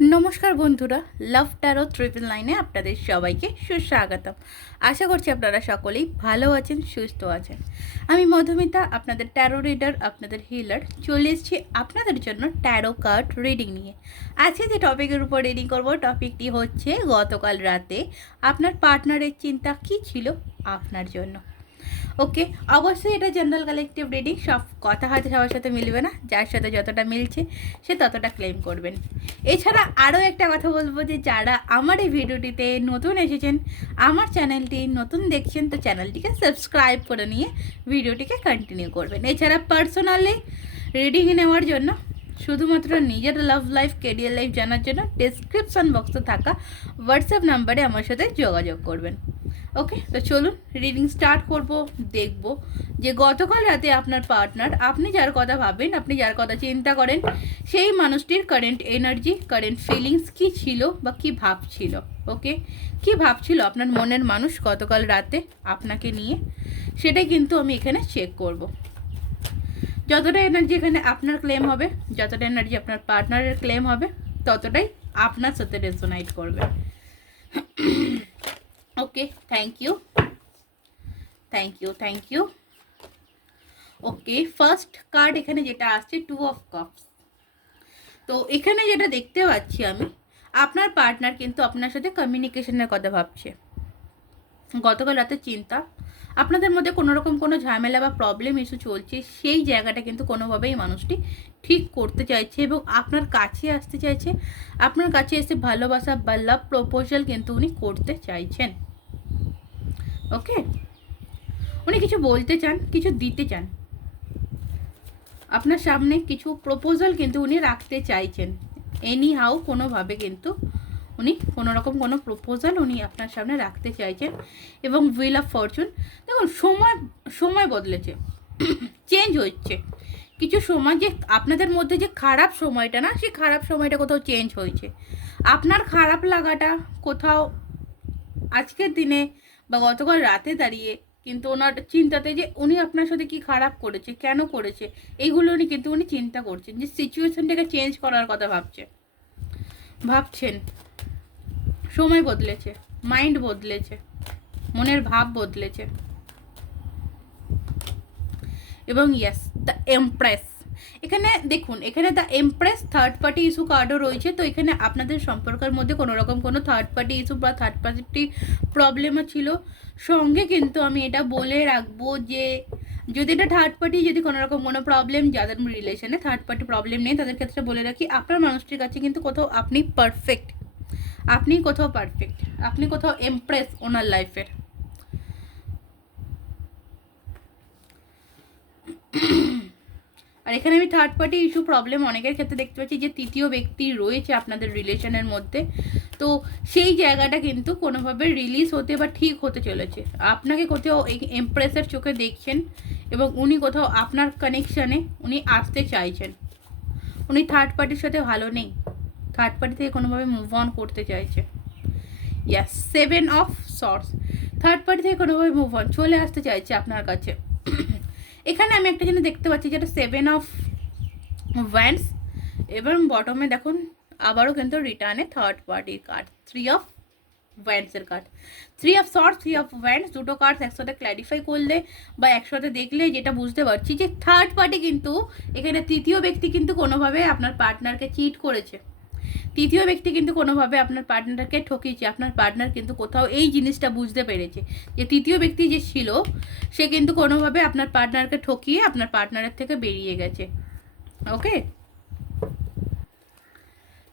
নমস্কার বন্ধুরা লাভ taro triple লাইনে আপনাদের সবাইকে সুস্বাগতম। আশা করছি আপনারা সকলেই ভালো আছেন, সুস্থ আছেন। আমি মধুমিতা, আপনাদের ট্যারো রিডার আপনাদের হিলার চলে এসেছি আপনাদের জন্য ট্যারো কার্ড রিডিং নিয়ে। আজকে যে টপিকের উপর রিডিং করব টপিকটি হচ্ছে গতকাল রাতে আপনার পার্টনারের চিন্তা কী ছিল আপনার জন্য? ওকে, অবশ্যই এটা জেনারেল কালেকটিভ রিডিং, সব কথা হয়তো সবার সাথে মিলবে না, যার সাথে যতটা মিলছে, সে ততটা ক্লেম করবেন। এছাড়া আরও একটা কথা বলব যে, যারা আমার এই ভিডিওটিতে নতুন এসেছেন, আমার চ্যানেলটি নতুন দেখছেন, তো চ্যানেলটিকে সাবস্ক্রাইব করে নিয়ে ভিডিওটিকে কন্টিনিউ করবেন। এছাড়া পার্সোনালি রিডিং নেওয়ার জন্য, শুধুমাত্র নিজের লাভ লাইফ কেরিয়ার লাইফ জানার জন্য ডেসক্রিপশন বক্সে থাকা হোয়াটসঅ্যাপ নাম্বারে আমার সাথে যোগাযোগ করবেন। ওকে তো চলুন রিডিং স্টার্ট করব, দেখব যে গতকাল রাতে আপনার পার্টনার আপনি যার কথা ভাবেন, আপনি যার কথা চিন্তা করেন, সেই মানুষটির কারেন্ট এনার্জি কারেন্ট ফিলিংস কী ছিল বা কী ভাবছিল ওকে কি ভাবছিল আপনার মনের মানুষ গতকাল রাতে আপনাকে নিয়ে? সেটাই কিন্তু আমি এখানে চেক করব। যতটা এনার্জি এখানে আপনার ক্লেম হবে, যতটা এনার্জি আপনার পার্টনারের ক্লেম হবে, ততটাই আপনার সাথে রেজোনাইট করবে। Okay thank you thank you thank you okay first card এখানে যেটা আসছে টু অফ কাপস তো এখানে যেটা দেখতে পাচ্ছি আমি, আপনার পার্টনার কিন্তু আপনার সাথে কমিউনিকেশনের কথা ভাবছে। গতকাল রাতে চিন্তা, আপনাদের মধ্যে কোনো রকম কোনো ঝামেলা বা প্রবলেম ইস্যু চলছে, সেই জায়গাটা কিন্তু কোনোভাবেই মানুষটি ঠিক করতে চাইছে এবং আপনার কাছে আসতে চাইছে। আপনার কাছে এসে ভালোবাসা বা লাভ প্রপোজাল কিন্তু উনি করতে চাইছেন। ওকে? উনি কিছু বলতে চান, কিছু দিতে চান। আপনার সামনে কিছু প্রপোজাল কিন্তু উনি রাখতে চাইছেন। এনি হাউ কোনোভাবে কিন্তু উনি কোনো রকম কোনো প্রপোজাল উনি আপনার সামনে রাখতে চাইছেন এবং হুইল অফ ফরচুন দেখুন, সময় সময় বদলেছে চেঞ্জ হচ্ছে। কিছু সময় যে আপনাদের মধ্যে যে খারাপ সময়টা না, সেই খারাপ সময়টা কোথাও চেঞ্জ হয়েছে। আপনার খারাপ লাগাটা কোথাও আজকের দিনে বা গতকাল রাতে দাঁড়িয়ে কিন্তু ওনার চিন্তাতে যে উনি আপনার সাথে কি খারাপ করেছে, কেন করেছে এইগুলো উনি কিন্তু উনি চিন্তা করছেন যে সিচুয়েশনটাকে চেঞ্জ করার কথা ভাবছে ভাবছেন, সময় বদলেছে মাইন্ড বদলেছে, মনের ভাব বদলেছে। এবং ইয়েস দ্য এমপ্রেস এখানে দেখুন, এখানে the empress third party issue কার্ডও রয়েছে, তো এখানে আপনাদের সম্পর্কের মধ্যে কোনো রকম কোনো থার্ড পার্টি ইস্যু বা থার্ড পার্টি প্রবলেমও ছিল। সঙ্গে কিন্তু আমি এটা বলে রাখব যে, যদি এটা থার্ড পার্টি যদি কোনো রকম কোনো প্রবলেম যাদের রিলেশনে থার্ড পার্টি প্রবলেম নেই, তাদের ক্ষেত্রে বলে রাখি, আপনার মানুষটির কাছে কিন্তু কোথাও আপনি পারফেক্ট আপনি কোথাও পারফেক্ট আপনি কোথাও এমপ্রেস ওনার লাইফের আর এখানে আমি থার্ড পার্টি ইস্যু প্রবলেম অনেকের ক্ষেত্রে দেখতে পাচ্ছি যে তৃতীয় ব্যক্তি রয়েছে আপনাদের রিলেশনের মধ্যে। তো সেই জায়গাটা কিন্তু কোনোভাবে রিলিজ হতে বা ঠিক হতে চলেছে। আপনাকে কোথাও এমপ্রেসের চোখে দেখছেন এবং উনি কোথাও আপনার কানেকশানে উনি আসতে চাইছেন। উনি থার্ড পার্টির সাথে ভালো নেই। থার্ড পার্টি থেকে কোনোভাবে মুভ অন করতে চাইছে। Yes seven of swords third party থেকে কোনোভাবে মুভ অন চলে আসতে চাইছে আপনার কাছে। এখানে আমি একটা জিনিস দেখতে পাচ্ছি যেটা সেভেন অফ ভ্যান্স এবং বটমে দেখুন, আবারও কিন্তু রিটার্নে থার্ড পার্টির card three of ভ্যান্সের card three of swords three of wands দুটো কার্ড একসাথে ক্ল্যারিফাই করলে বা একসাথে দেখলে যেটা বুঝতে পারছি যে থার্ড পার্টি কিন্তু এখানে তৃতীয় ব্যক্তি কিন্তু কোনোভাবে আপনার পার্টনারকে চিট করেছে। তৃতীয় ব্যক্তি কিন্তু কোনোভাবে আপনার পার্টনারকে ঠকিয়েছে, আপনার পার্টনার কিন্তু কোথাও এই জিনিসটা বুঝতে পেরেছে। যে তৃতীয় ব্যক্তি যে ছিল, সে কিন্তু কোনোভাবে আপনার পার্টনারকে ঠকিয়ে আপনার পার্টনারের থেকে বেরিয়ে গেছে। ওকে?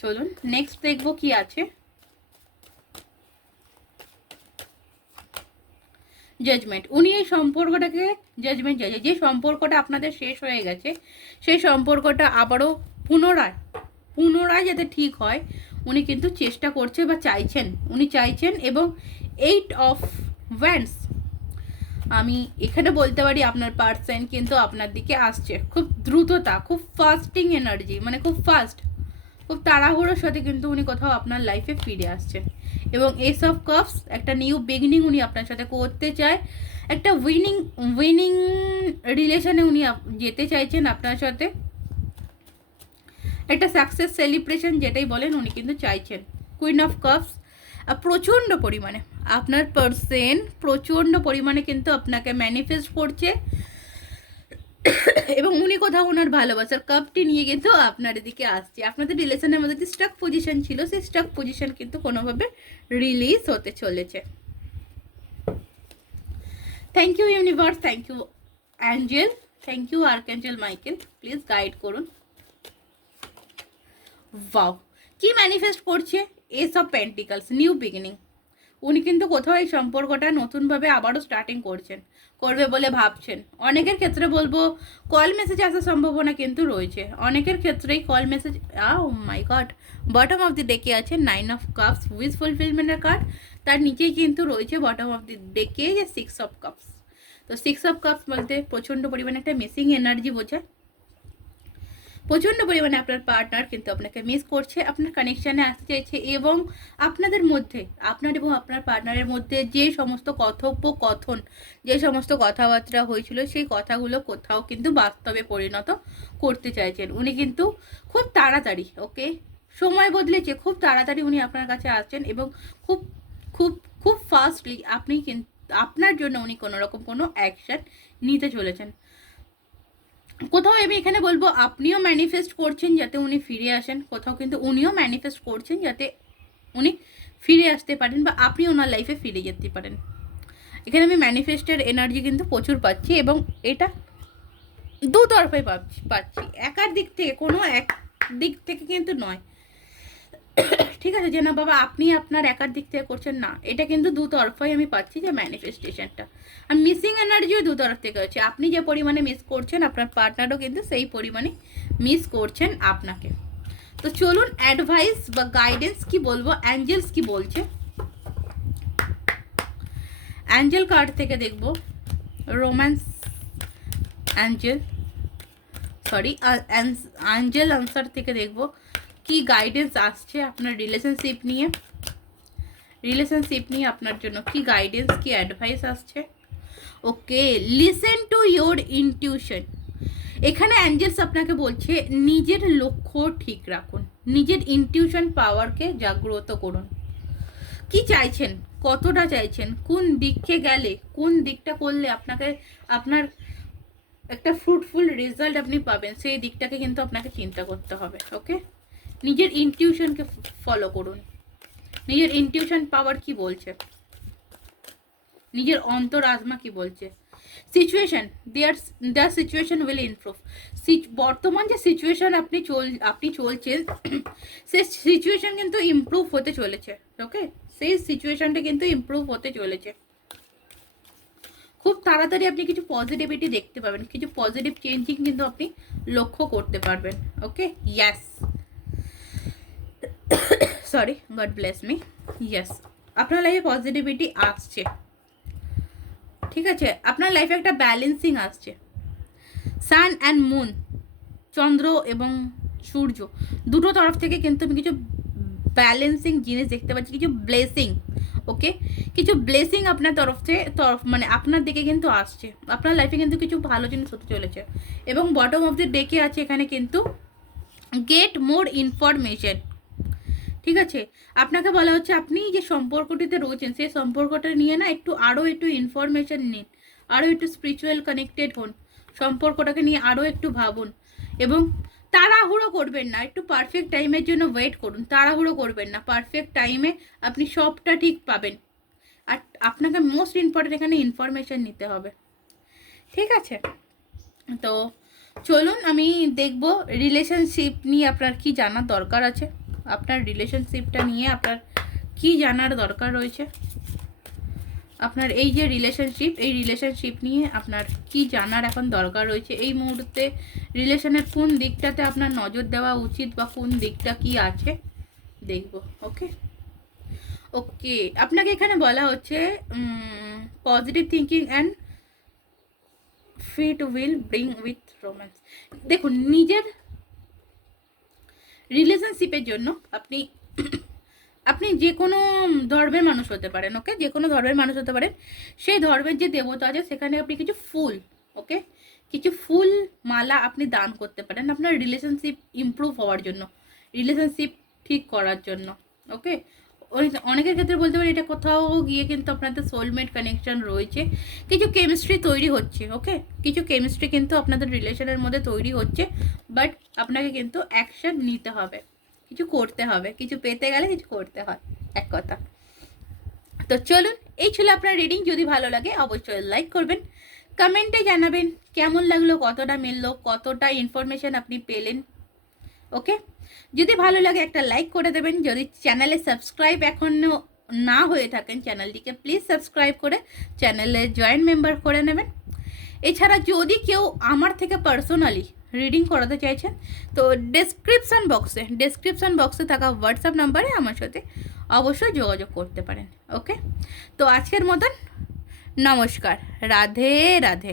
চলুন নেক্সট দেখব কি আছে। জাজমেন্ট উনি এই সম্পর্কটাকে জাজমেন্ট চাইছে যে সম্পর্কটা আপনাদের শেষ হয়ে গেছে, সেই সম্পর্কটা আবারও পুনরায় পুনরায় যাতে ঠিক হয়, উনি কিন্তু চেষ্টা করছে বা চাইছেন। উনি চাইছেন এবং এইট অফ ভ্যান্স আমি এখানে বলতে পারি আপনার পার্সেন কিন্তু আপনার দিকে আসছে। খুব দ্রুততা, খুব ফাস্টিং এনার্জি মানে খুব ফাস্ট খুব তাড়াহুড়োর সাথে কিন্তু উনি কোথাও আপনার লাইফে ফিরে আসছেন এবং এস অফ কাপস একটা নিউ বিগিনিং উনি আপনার সাথে করতে চায়। একটা উইনিং উইনিং রিলেশনে উনি যেতে চাইছেন আপনার সাথে। একটা সাকসেস সেলিব্রেশন যেটাই বলেন, উনি কিন্তু চাইছেন। কুইন অফ কাপস প্রচণ্ড পরিমাণে। আপনার পার্সেন প্রচণ্ড পরিমাণে কিন্তু আপনাকে ম্যানিফেস্ট করছে। এবং উনি কোথাও ওনার ভালোবাসার কাপটি নিয়ে কিন্তু আপনার দিকে আসছে। আপনাদের রিলেশনের মধ্যে যে স্টাক পজিশন ছিল, সেই স্টাক পজিশন কিন্তু কোনোভাবে রিলিজ হতে চলেছে। Thank you universe thank you angel thank you archangel Michael please guide করুন। ওয়াও কি ম্যানিফেস্ট করছে? Ace of pentacles new beginning উনি কিন্তু কোথাও এই সম্পর্কটা নতুনভাবে আবারও স্টার্টিং করছেন। করবে বলে ভাবছেন। অনেকের ক্ষেত্রে বলব কল মেসেজ আসার সম্ভাবনা কিন্তু রয়েছে। অনেকের ক্ষেত্রেই call message oh my god bottom of the ডেকে আছে নাইন অফ কাপস উইথ ফুলফিলমেন্টের কার্ড তার নিচেই কিন্তু রয়েছে বটম অফ দি ডেকে যে সিক্স অফ কাপস তো সিক্স অফ কাপস বলতে প্রচণ্ড পরিমাণে একটা মিসিং এনার্জি বোঝায়। প্রচণ্ড পরিমাণে আপনার পার্টনার কিন্তু আপনাকে মিস করছে, আপনার কানেকশানে আসতে চাইছে এবং আপনাদের মধ্যে, আপনার এবং আপনার পার্টনারের মধ্যে যে সমস্ত কথোপকথন, যে সমস্ত কথাবার্তা হয়েছিল, সেই কথাগুলো কোথাও কিন্তু বাস্তবে পরিণত করতে চাইছেন। উনি কিন্তু খুব তাড়াতাড়ি ওকে সময় বদলেছে, খুব তাড়াতাড়ি উনি আপনার কাছে আসছেন এবং খুব খুব খুব ফাস্টলি আপনি কিন্তু আপনার জন্য উনি কোনো রকম কোনো অ্যাকশন নিতে চলেছেন। কোথাও আমি এখানে বলব, আপনিও ম্যানিফেস্ট করছেন যাতে উনি ফিরে আসেন। কোথাও কিন্তু উনিও ম্যানিফেস্ট করছেন যাতে উনি ফিরে আসতে পারেন বা আপনি ওনার লাইফে ফিরে যেতে পারেন। এখানে আমি ম্যানিফেস্টের এনার্জি কিন্তু প্রচুর পাচ্ছি এবং এটা দু তরফাই পাচ্ছি পাচ্ছি। একার দিক থেকে কোনো এক দিক থেকে কিন্তু নয়। ঠিক আছে, যে না বাবা, আপনি আপনার একার দিক থেকে করছেন, না। এটা কিন্তু দু তরফাই আমি পাচ্ছি যে ম্যানিফেস্টেশনটা আর মিসিং এনার্জিও দু তরফ থেকে হচ্ছে। আপনি যে পরিমাণে মিস করছেন, আপনার পার্টনারও কিন্তু সেই পরিমাণে মিস করছেন আপনাকে। তো চলুন অ্যাডভাইস বা গাইডেন্স কি বলব? অ্যাঞ্জেলস কি বলছে? অ্যাঞ্জেল কার্ড থেকে দেখব। Romance angel sorry angel answer থেকে দেখব। কি গাইডেন্স আসছে আপনার রিলেশনশিপ নিয়ে? রিলেশনশিপ নিয়ে আপনার জন্য কি গাইডেন্স কি অ্যাডভাইস আসছে? Okay listen to your intuition এখানে অ্যাঞ্জেলস আপনাকে বলছে, নিজের লক্ষ্য ঠিক রাখুন। নিজের ইনটিউশন পাওয়ারকে জাগ্রত করুন। কি চাইছেন? কতটা চাইছেন? কোন দিককে গেলে, কোন দিকটা করলে আপনাকে, আপনার একটা ফ্রুটফুল রেজাল্ট আপনি পাবেন, সেই দিকটাকে কিন্তু আপনাকে চিন্তা করতে হবে ওকে নিজের ইনটিউশনকে ফলো করুন। নিজের ইনটিউশন পাওয়ার কি বলছে? নিজের অন্তর আত্মা কি বলছে? Situation there there situation will improve বর্তমান যে সিচুয়েশন আপনি চল, আপনি চলছেন, সেই সিচুয়েশন কিন্তু ইমপ্রুভ হতে চলেছে ওকে সেই সিচুয়েশনটা কিন্তু ইমপ্রুভ হতে চলেছে। খুব তাড়াতাড়ি আপনি কিছু পজিটিভিটি দেখতে পাবেন, কিছু পজিটিভ চেঞ্জিং কিন্তু আপনি লক্ষ্য করতে পারবেন okay yes sorry god bless me yes আপনার লাইফে পজিটিভিটি আসছে। ঠিক আছে? আপনার লাইফে একটা ব্যালেন্সিং আসছে। সান অ্যান্ড মুন চন্দ্র এবং সূর্য, দুটো তরফ থেকে কিন্তু আমি কিছু ব্যালেন্সিং জিনিস দেখতে পাচ্ছি, কিছু ব্লেসিং ওকে কিছু ব্লেসিং আপনার তরফ থেকে তরফ মানে আপনার দিকে কিন্তু আসছে। আপনার লাইফে কিন্তু কিছু ভালো জিনিস হতে চলেছে। এবং বটম অফ দি ডেকে আছে এখানে কিন্তু গেট মোর ইনফরমেশন ঠিক আছে? আপনাকে বলা হচ্ছে আপনি যে সম্পর্কটিতে রয়েছেন, সেই সম্পর্কটা নিয়ে না একটু আরও একটু ইনফরমেশন নিন আরও একটু স্পিরিচুয়াল কানেক্টেড হন, সম্পর্কটাকে নিয়ে আরও একটু ভাবুন এবং তাড়াহুড়ো করবেন না, একটু পারফেক্ট টাইমের জন্য ওয়েট করুন, তাড়াহুড়ো করবেন না পারফেক্ট টাইমে আপনি সবটা ঠিক পাবেন। আর আপনাকে মোস্ট ইম্পর্টেন্ট এখানে ইনফরমেশান নিতে হবে। ঠিক আছে? তো চলুন আমি দেখব রিলেশনশিপ নিয়ে আপনার কি জানার দরকার আছে। আপনার রিলেশনশিপটা নিয়ে আপনার কি জানার দরকার রয়েছে? আপনার এই যে রিলেশনশিপ এই রিলেশনশিপ নিয়ে আপনার কি জানার এখন দরকার রয়েছে? এই মুহূর্তে রিলেশনের কোন দিকটাতে আপনার নজর দেওয়া উচিত বা কোন দিকটা কি আছে? দেখব ওকে ওকে আপনাকে এখানে বলা হচ্ছে positive thinking and fit will bring with romance দেখুন, নিজের রিলেশনশিপের জন্য আপনি আপনি যে কোনো ধর্মের মানুষ হতে পারেন ওকে যে কোনো ধর্মের মানুষ হতে পারেন। সেই ধর্মের যে দেবতা আছে, সেখানে আপনি কিছু ফুল ওকে কিছু ফুল মালা আপনি দান করতে পারেন আপনার রিলেশনশিপ ইম্প্রুভ হওয়ার জন্য রিলেশনশিপ ঠিক করার জন্য ওকে অনেকের ক্ষেত্রে বলতে পারি এটা কোথাও গিয়ে কিন্তু আপনাদের সোলমেট কানেকশন রয়েছে। কিছু কেমিস্ট্রি তৈরি হচ্ছে ওকে কিছু কেমিস্ট্রি কিন্তু আপনাদের রিলেশনের মধ্যে তৈরি হচ্ছে বাট আপনাকে কিন্তু অ্যাকশন নিতে হবে। কিছু করতে হবে, কিছু পেতে গেলে কিছু করতে হয়, এক কথা। তো চলুন, এই ছিল আপনার রিডিং যদি ভালো লাগে অবশ্যই লাইক করবেন কমেন্টে জানাবেন কেমন লাগল, কতটা মিললো, কতটা ইনফরমেশন আপনি পেলেন ওকে যদি ভালো লাগে একটা লাইক করে দেবেন। যদি চ্যানেলে সাবস্ক্রাইব এখনও না হয়ে থাকেন চ্যানেলটিকে প্লিজ সাবস্ক্রাইব করে চ্যানেলে জয়েন্ট মেম্বার করে নেবেন। এছাড়া যদি কেউ আমার থেকে পার্সোনালি রিডিং করাতে চাইছেন, তো ডেসক্রিপশান বক্সে ডেসক্রিপশান বক্সে থাকা হোয়াটসঅ্যাপ নাম্বারে আমার সাথে অবশ্যই যোগাযোগ করতে পারেন ওকে তো আজকের মতন নমস্কার, রাধে রাধে।